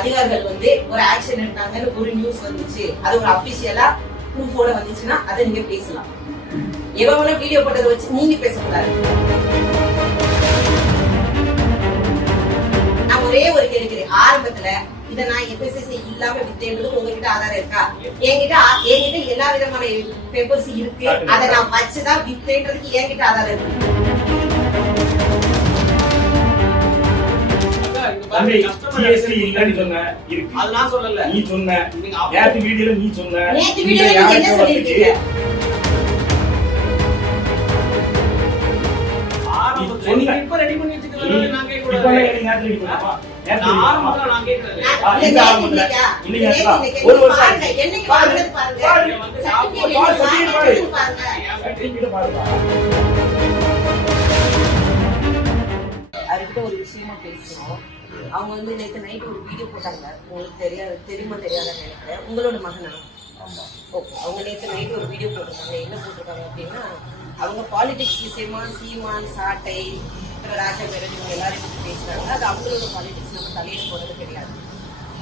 அதிகாரிகள் வந்து ஒரு ஆக்ஷன் எடுத்தாங்கன்னு ஒரு நியூஸ் வந்துச்சு, அது ஒரு அபிஷியலா ப்ரூஃபோட வந்துச்சுன்னா அதை நீங்க பேசலாம். எவ்வளவு வீடியோ போட்டதை வச்சு நீங்க பேசக்கூடாது. நான் ஒரே ஒரு கேள்வி, ஆரம்பத்துல இதை நான் FSSAI இல்லாம வித்தேன்றது உங்ககிட்ட ஆதாரம் இருக்கா? என்கிட்ட எல்லா விதமான பேப்பர்ஸ் இருக்கு, அதை நான் வச்சுதான் வித்தேன்றதுக்கு என்கிட்ட ஆதாரம் இருக்கு. அவர்கிட்ட ஒரு விஷயமா பேசுறோம். அவங்க வந்து நேற்று நைட் ஒரு வீடியோ போட்டாங்க, உங்களுக்கு தெரியுமா தெரியாதுன்னு நினைக்கிறேன். உங்களோட மகனா? ஓகே. அவங்க நேற்று நைட் ஒரு வீடியோ போட்டிருக்காங்க. என்ன போட்டிருக்காங்க அப்படின்னா, அவங்க பாலிடிக்ஸ் விஷயமா சீமான், சாட்டை, ராஜா மேரேஜ் இவங்க எல்லாரும் பற்றி பேசுறாங்க. அது அவங்களோட பாலிடிக்ஸ், நம்ம தலையிட போறது கிடையாது.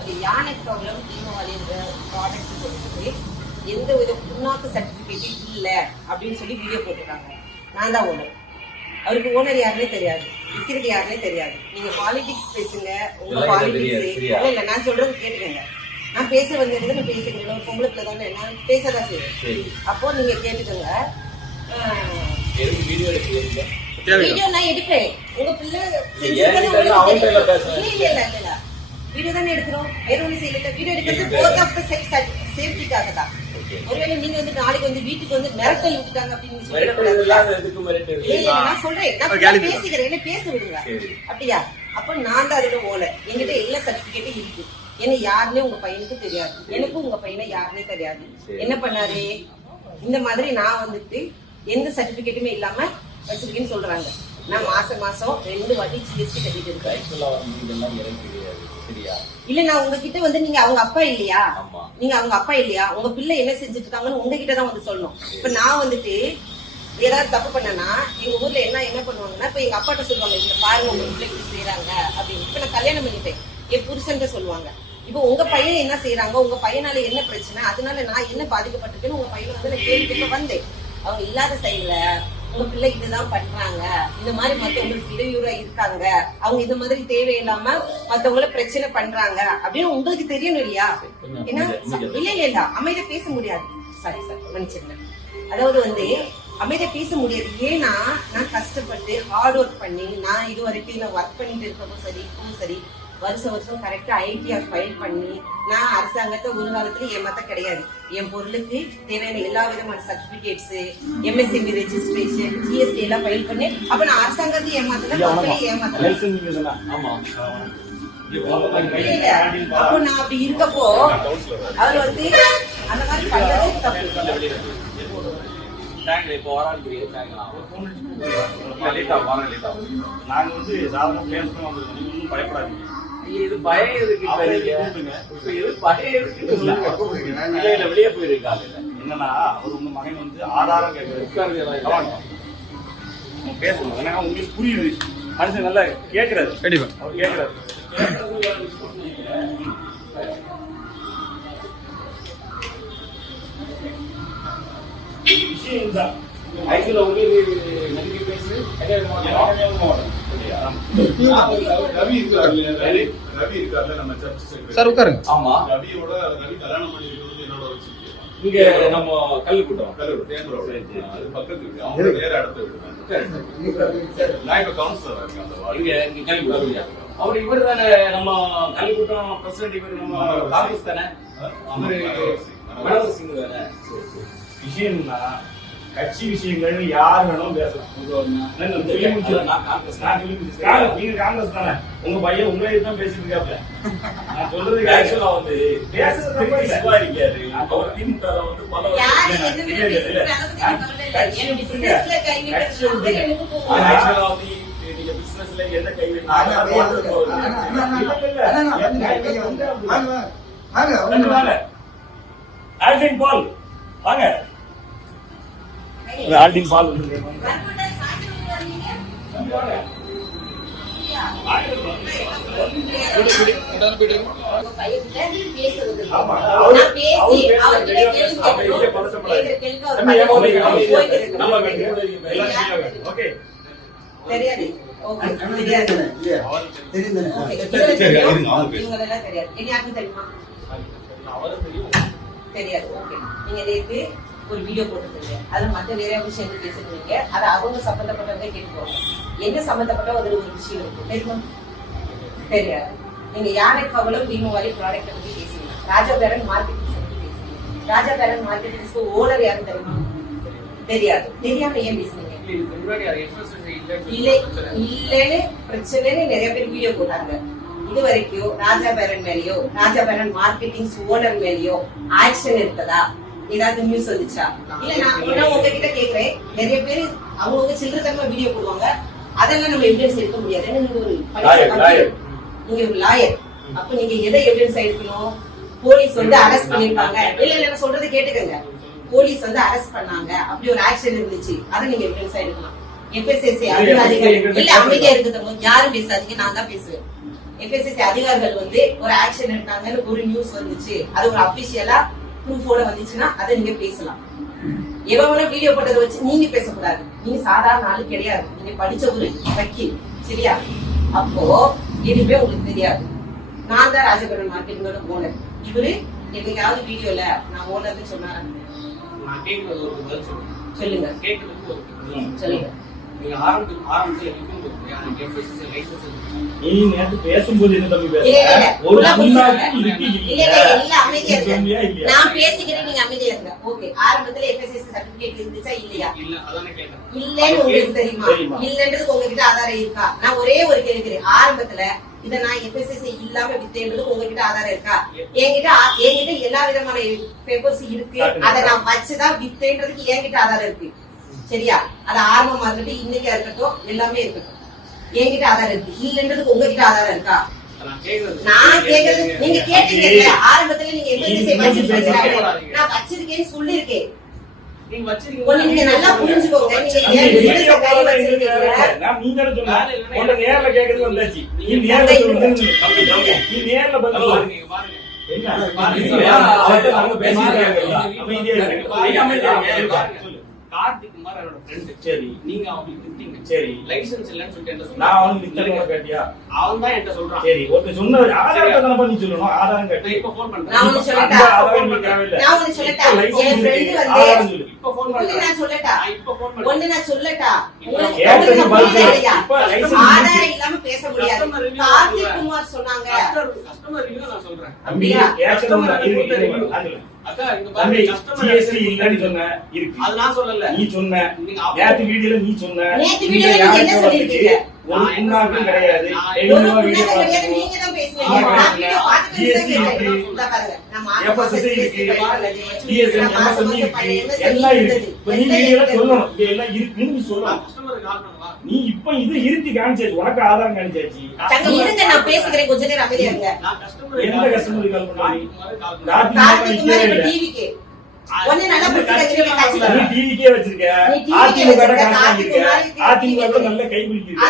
அது யானை ப்ராப்ளம் தீபாவளின்ற ப்ராடக்ட் கொடுத்துட்டு எந்த வித புண்ணாக்கு சர்டிபிகேட்டும் இல்லை அப்படின்னு சொல்லி வீடியோ போட்டிருக்காங்க. நான் தான் ஓனர். அவருக்கு ஓனர் யாருன்னே தெரியாது, விற்கிறது யாருன்னே தெரியாது. நீங்க பாலிடிக்ஸ் பேசுங்க, உங்க பாலிடிக்ஸ் இல்ல. நான் சொல்றது கேட்டுக்கங்க. நான் பேச வந்தது நான் பேசுறேன். ஒரு பொம்பளை தானே, நான் பேசதான் செய்வேன். அப்போ நீங்க கேட்டுக்கோங்க. வீடியோ நான் எடுப்பேன். உங்க பிள்ளை வீடியோ தானே எடுக்கிறோம், வேற ஒண்ணு செய்யல. வீடியோ எடுக்கிறது போத் ஆஃப் தி சேஃப்டிக்காக தான். ஒருவேளை நீங்க வந்து நாளைக்கு வந்து வீட்டுக்கு வந்து மிரட்டல் விட்டுட்டாங்க அப்படின்னு நான் சொல்றேன். நான் பேசிக்கிறேன், என்ன பேச விடுங்க. அப்படியா? அப்ப நான் தான் அதோட ஓனர். என்கிட்ட எல்லா சர்டிபிகேட்டும் இருக்கு. என்ன யாருன்னு உங்க பையனுக்கு தெரியாது, எனக்கும் உங்க பையனை யாருன்னே தெரியாது. என்ன பண்ணாரு, இந்த மாதிரி நான் வந்துட்டு எந்த சர்டிபிகேட்டுமே இல்லாம வச்சிருக்கேன்னு சொல்றாங்க. நான் மாசம் 2 வாட்டி GST கட்டிட்டு இருக்கேன். இல்ல, நான் உங்ககிட்ட வந்து நீங்க அவங்க அப்பா இல்லையா? நீங்க அவங்க அப்பா இல்லையா? உங்க பிள்ளை என்ன செஞ்சுட்டு இருக்காங்கன்னு உங்ககிட்ட தான் வந்து சொல்லணும். இப்ப நான் வந்துட்டு ஏதாவது தப்பு பண்ணனா எங்க ஊர்ல என்ன பண்ணுவாங்கன்னா, இப்ப எங்க அப்பாட்ட சொல்லுவாங்க, இங்க பாருங்க உங்க பிள்ளை இப்படி செய்யறாங்க அப்படின்னு. இப்ப நான் கல்யாணம் பண்ணிட்டேன், என் புருஷன் சொல்லுவாங்க. இப்போ உங்க பையன் என்ன செய்யறாங்க, உங்க பையனால என்ன பிரச்சனை, அதனால நான் என்ன பாதிக்கப்பட்டிருக்கேன்னு உங்க பையனை வந்து நான் கேள்வி வந்தேன். அவங்க இல்லாத சைடுல உங்க பிள்ளை இதுதான் பண்றாங்க, இந்த மாதிரி மத்தவங்களுக்கு இடையூறா இருக்காங்க, அவங்க இந்த மாதிரி தேவையில்லாம மத்தவங்கள பிரச்சனை பண்றாங்க அப்படின்னு உங்களுக்கு தெரியணும் இல்லையா? ஏன்னா இல்ல அமைதியா பேச முடியாது. சாரி மன்னிச்சிருங்க. அதாவது வந்து அமைதியா பேச முடியாது. ஏன்னா நான் கஷ்டப்பட்டு ஹார்ட் ஒர்க் பண்ணி நான் இது வரைக்கும் நான் ஒர்க் பண்ணிட்டு இருக்கவும் சரி, இப்பவும் சரி, வருஷம் கரெக்டா ITR ஃபைல் பண்ணி நான் அரசாங்கத்தை ஒரு காலத்துல ஏமாத்த கிடையாது. என் பொருளுக்கு தேவையான எல்லா விதமான சர்டிபிகேட்ஸ், MSME ரெஜிஸ்ட்ரேஷன், GST எல்லாம் ஃபைல் பண்ணி அப்ப நான் அரசாங்கத்தை ஏமாத்தல, ஏமாத்தல. அப்போ நான் அப்படி இருக்கப்போ அவர் வந்து அந்த மாதிரி பண்றது தப்பு. நாங்க வந்து பயப்படாதீங்க. இது பயம் எதுக்கு? வெளியே போயிருக்காங்க. என்னன்னா, அவர் உங்க மகன் வந்து ஆதாரம் கேட்கறாரு, பேசணும். ஏன்னா உங்களுக்கு புரியுது, மனுஷன் நல்லா கேட்கிறாரு. கண்டிப்பா அவர் கேட்கிறாரு. விஷயம் தான் ஆக்சுவலா உங்களுக்கு நன்றி பேசு. ரவி இருக்காரு, நம்ம சர்ச் சார் உட்காருங்க. ஆமா, ரவியோட ரவி கல்யாணம் பண்ணிருக்கிறது என்னோட வச்சு இங்க நம்ம கல்லுக்கூட்டம் அது பக்கத்து வீடு, அவங்க வேற இடத்த விடுவாங்க. நான் இப்ப கவுன்சிலர் இருக்கேன் அந்த வார்டு. இங்க கல்லுக்கூட்டம். அவர் இவர் தானே நம்ம கல்லுக்கூட்டம் பிரசிடென்ட், இவர் நம்ம காங்கிரஸ் தானே, மனோகர் சிங் தானே. விஷயம்னா கட்சி விஷயங்கள் யார் வேணும் பேசலாம். நீங்க காங்கிரஸ் தானே, உங்க பையன் உங்களை தான் பேசிட்டு இருக்காப்ல. நான் சொல்றது ஆக்சுவலா வந்து பேசுறது அவர் திமுக வந்து பல பிசினஸ்ல என்ன கை ஆல்டின் பால் வாங்க. ஆல்டின் பால் வந்து உங்க பையன்கிட்ட பேசுறது. ஆமா. நான் பேசி அவர்கிட்ட கேள்வி கேட்கணும். கேள்வி ஓகே தெரியாது. ஓகே தெரியாது. இவங்களெல்லாம் தெரியாது. என்ன யாருக்கும் தெரியுமா? தெரியாது. ஓகே நீங்க நேற்று ஒரு வீடியோ போட்டுருக்கீங்க. அதுல மற்ற வேற விஷயம் பேசுறீங்க. அது அவங்க சம்பந்தப்பட்டவங்க கேட்டுக்கோங்க. என்ன சம்பந்தப்பட்ட ஒரு விஷயம் இருக்கு தெரியுமா? தெரியாது. நீங்க யாருக்கு அவ்வளவு தீமு வரை ப்ராடக்ட் பத்தி பேசுறீங்க. ராஜா பேரன் மார்க்கெட்டிங் பத்தி பேசுறீங்க. ராஜா பேரன் மார்க்கெட்டிங்ஸ்க்கு ஓனர் யாரும் தெரியுமா? தெரியாது. தெரியாம ஏன் பேசுறீங்க? இல்லன்னு பிரச்சனைன்னு நிறைய பேர் வீடியோ போட்டாங்க. இது வரைக்கும் ராஜா பேரன் மேலயோ ராஜா பேரன் மார்க்கெட்டிங் ஓனர் மேலயோ ஆக்ஷன் இருக்குதா? ஏதாவது நியூஸ் வந்துச்சா? இல்ல நான் உங்ககிட்ட கேக்குறேன். நிறைய பேர் அவங்க சில்லறத்தனமா வீடியோ போடுவாங்க. அதெல்லாம் நம்ம எவிடன்ஸ் எடுக்க முடியாது. நீங்க ஒரு நீங்க ஒரு லாயர். அப்ப நீங்க எதை எவிடன்ஸ் எடுக்கணும்? போலீஸ் வந்து அரெஸ்ட் பண்ணிருப்பாங்க. இல்ல சொல்றது கேட்டுக்கங்க. போலீஸ் வந்து அரெஸ்ட் பண்ணாங்க, அப்படி ஒரு ஆக்ஷன் இருந்துச்சு, அதை நீங்க எவிடன்ஸா எடுக்கலாம். FSSC அதிகாரிகள் இல்ல அமைதியா இருக்கிறவங்க யாரும் பேசாதீங்க, நான் தான் பேசுவேன். FSSC அதிகாரிகள் வந்து ஒரு ஆக்ஷன் எடுத்தாங்கன்னு ஒரு நியூஸ் வந்துச்சு, அது ஒரு அபிஷியலா ப்ரூஃபோட வந்துச்சுன்னா அதை நீங்க பேசலாம். எவங்கள வீடியோ போட்டதை வச்சு நீங்க பேசக்கூடாது. நீங்க சாதாரண ஆளு கிடையாது. நீங்க படிச்ச ஒரு வக்கீல், சரியா? அப்போ எதுவுமே உங்களுக்கு தெரியாது. நான் தான் ராஜபுரம் மார்க்கெட்டிங்கோட ஓனர். இவரு என்னைக்காவது வீடியோல நான் ஓனர்னு சொன்னாரா? சொல்லுங்க. சொல்லுங்க. நீ நேற்று பேசும்போது என்ன தம்பி நான் பேசிக்கிறேன், நீங்க அமைதியா இருங்க. ஓகே, ஆரம்பத்துல FSSC சர்டிபிகேட் இருந்துச்சா இல்லையா? இல்லன்னு உங்களுக்கு தெரியுமா? இல்லன்றதுக்கு உங்ககிட்ட ஆதாரம் இருக்கா? நான் ஒரே ஒரு கேள்வி, ஆரம்பத்துல இத நான் FSSC இல்லாம வித்தேன்றது உங்ககிட்ட ஆதாரம் இருக்கா? என்கிட்ட எல்லா விதமான பேப்பர்ஸ் இருக்கு. அதை நான் வச்சுதான் வித்தேன்றதுக்கு என்கிட்ட ஆதாரம் இருக்கு, சரியா? அது ஆரம்பமா இருக்கட்டும், இன்னைக்கா இருக்கட்டும், எல்லாமே இருக்கட்டும், என்கிட்ட ஆதாரம் இருக்கு. இல்லன்றதுக்கு உங்ககிட்ட ஆதாரம் இருக்கா? நான் கேக்குறது நீங்க கேட்டீங்க. ஆரம்பத்துல நீங்க நான் வச்சிருக்கேன்னு சொல்லிருக்கேன். நீங்க நல்லா புரிஞ்சுக்கோங்க. கார்த்திக் குமார் அவரோட ஃப்ரெண்ட். சரி, நீங்க அவங்களுக்கு விட்டீங்க. சரி, லைசென்ஸ் இல்லன்னு சொல்லிட்டு நான் அவனுக்கு வித்தறேன்னு கேட்டியா? அவன் தான் என்கிட்ட சொல்றான். சரி, ஒருத்தர் சொன்ன ஆதாரத்தை தான பண்ணி சொல்லணும். ஆதாரம் கேட்டு இப்ப ஃபோன் பண்றேன். நான் உனக்கு சொல்லட்டா? என் ஃப்ரெண்ட் வந்து இப்ப ஃபோன் பண்றேன். நான் சொல்லட்டா? இப்ப ஃபோன் பண்றேன். ஒண்ணு நான் சொல்லட்டா? இப்ப ஆதாரம் இல்லாம பேச முடியாது. கார்த்திக் குமார் சொன்னாங்க. கஸ்டமர் ரிவ்யூ நான் சொல்றேன். தம்பி கேட்கணும். அக்கா இங்க தம்பி பாருங்க, கஸ்டமர் GST இல்லன்னு சொன்ன இருக்கு. அது நான் சொல்லல. நீ சொன்ன நேத்து வீடியோல நீ சொன்ன. நேத்து வீடியோல நீங்க என்ன சொல்லிருக்கீங்க? நான் என்ன கிடையாது. ஒரு வீடியோ கிடையாது, நீங்க தான் பேசுறீங்க. நான் வீடியோ பார்த்துட்டு தான் கேக்குறேன். இந்த பாருங்க, நான் FSSC இருக்கு, DSM MSM இருக்கு, எல்லாம் இருக்கு. இப்ப நீ வீடியோல சொல்லணும், இது எல்லாம் இருக்குன்னு நீ சொல்லணும். கஸ்டமருக்கு கால் பண்ணவா? நீ இப்ப இது இருக்கு காமிச்சாச்சு, உனக்கு ஆதாரம் காமிச்சாச்சு. தங்க இருங்க, நான் பேசுகிறேன், கொஞ்ச நேரம் அமைதியா இருங்க. நான் கஸ்டமர் எந்த கஸ்டமருக்கு கால் பண்ணி? கார்த்திக் குமார் இப்ப டிவிக்கு ஒண்ணு நல்லா படிச்சிருக்கீங்க. நீ டிவிக்கே வச்சிருக்க, அதிமுக காமிச்சிருக்க, அதிமுக நல்ல கை பிடிச்சிருக்க.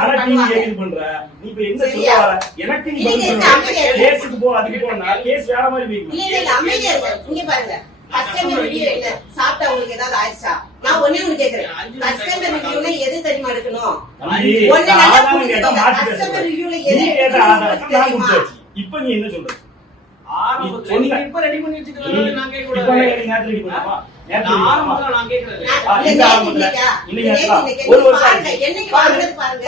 ஆனா டிவி கேக்குது பண்ற. நீ இப்ப என்ன சொல்ல வர? எனக்கு நீ கேஸுக்கு போ, அதுக்கு போனா கேஸ் வேற மாதிரி வைக்கணும். இல்ல அமைதியா இருங்க. இங்க பாருங்க, கஸ்டமர் ரிவ்யூ என்ன சாப்பிட்டா உங்களுக்கு ஏதாவது ஆயிடுச்சா? நான் ஒண்ணே ஒண்ணு கேக்குறேன், கஸ்டமர் ரிவ்யூல எது தெரியுமா எடுக்கணும்? ஒண்ணு நல்லா புரிஞ்சுக்கோங்க. கஸ்டமர் ரிவ்யூல எது எடுக்கணும் தெரியுமா? இப்ப நீ என்ன சொல்ற? இப்ப ரெடி பண்ணி வச்சிருக்கீங்க. நான் கேட்க கூடாது. நேத்து ரெடி பண்ணவா? நான் ஆரம்பத்துல நான் கேக்குறது. ஒரு வருஷம் என்னைக்கு வாங்குறது பாருங்க.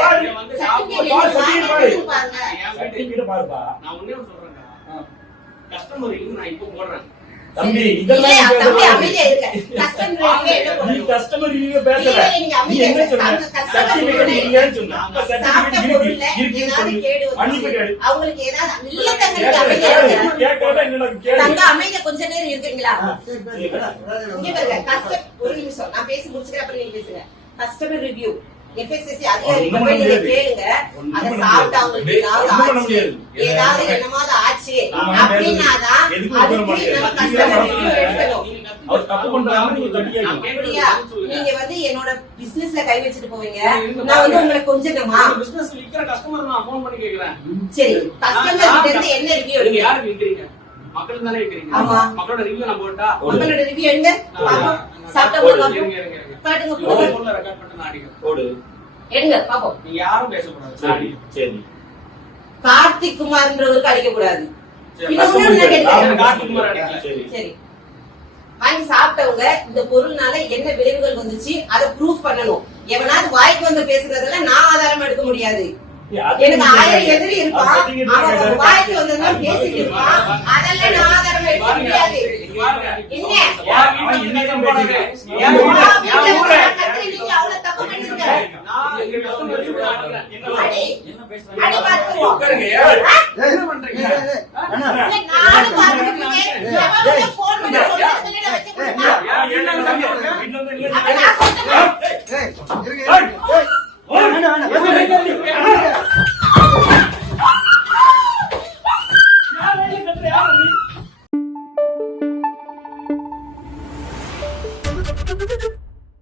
பாருப்பா. நான் ஒண்ணே ஒண்ணு சொல்றேன், கஸ்டமர் ரிவ்யூ நான் இப்ப போடுறேன். தம்பி இதெல்லாம் தம்பி அமைதியா இருங்க. கஸ்டமர் ரிவ்யூ என்ன நீ பண்ணுவீங்க? கஸ்டமர் ரிவ்யூ பேசல. நீ என்ன சொன்ன? சர்டிபிகேட் இல்லன்னு சொன்ன. அப்ப சர்டிபிகேட் இருக்கு சொல்லு. அன்னிக்கு கேளு. அவங்களுக்கு ஏதாவது இல்ல தங்க அமைதியா இருங்க. கேட்கறத என்னடா கேளு. தங்க அமைதியா கொஞ்ச நேரம் இருக்கீங்களா? இங்க பாருங்க, ஒரு நிமிஷம் நான் பேசி முடிச்சுக்கிறேன், அப்புறம் நீங்க பேசுங்க. கஸ்டமர் ரிவ்யூ FSSC அதிகாரிகிட்ட போய் நீங்க கேளுங்க. அதை சாப்பிட்டு அவங்களுக்கு ஏதாவது என்னமாவது ஆச்சு அப்படின்னாதான் அதுக்கு நம்ம கஸ்டமர் ரிவ்யூ எடுக்கணும். அவர் தப்பு பண்றாங்க நீங்க தட்டி கேட்கணும். அப்படியா? நீங்க வந்து என்னோட பிசினஸ்ல கை வச்சுட்டு போவீங்க, நான் வந்து உங்களை கொஞ்சமா பிசினஸ் விக்கிற கஸ்டமர் நான் ஃபோன் பண்ணி கேக்குறேன். சரி கஸ்டமர் கிட்ட இருந்து என்ன ரிவ்யூ நீங்க எடுங்க? யாருக்கு விக்கிறீங்க? மக்களுக்கு தானே விக்கிறீங்க. ஆமா. மக்களோட ரிவ்யூ நம்ம போட்டா உங்களோட ரிவ்யூ எடுங்க. பாப்போம். சாப்பிட்ட போது பாப்போம். காட்டுங்க போடு. போன்ல ரெக்கார்ட் பண்ணி நான் அடிக்கிறேன். போடு. எடுங்க பாப்போம். நீங்க யாரும் பேசக்கூடாது. சரி சரி. கார்த்திக் குமார்ன்றவருக்கு அடிக்க கூடாது. சரி, இன்னும் முன்னாடி நான் கேட்கிறேன். கார்த்திக் குமார் அடிக்கலாம். சரி. சரி வாங்கி சாப்பிட்டவங்க இந்த பொருள்னால என்ன விளைவுகள் வந்துச்சு அதை ப்ரூஃப் பண்ணணும். எவனாவது வாய்க்கு வந்து பேசுறதெல்லாம் நான் ஆதாரமா எடுக்க முடியாது. எனக்கு 1000 எதிரி இருப்பான், அவன் வாய்க்கு வந்ததுதான் பேசிட்டு இருப்பான், அதெல்லாம் நான் ஆதாரமா எடுக்க முடியாது. என்ன அவன் என்னதான் பேசுறான்? நீங்க அவ்வளவு தப்பு பண்ணிருக்க. நான் எங்க கஸ்டமர் ரிவ்யூ அடிக்கிறேன். என்ன பேசுறாங்க? அடி பார்த்துருவோம். உட்காருங்க. என்ன பண்றீங்க? நானும் பார்த்துருக்கேன். எவனும் போன் பண்ணி சொல்றதுக்கு வச்சு கொடுத்தா என்னங்க தம்பி? இன்னொரு அப்ப நான் சொல்றேன்.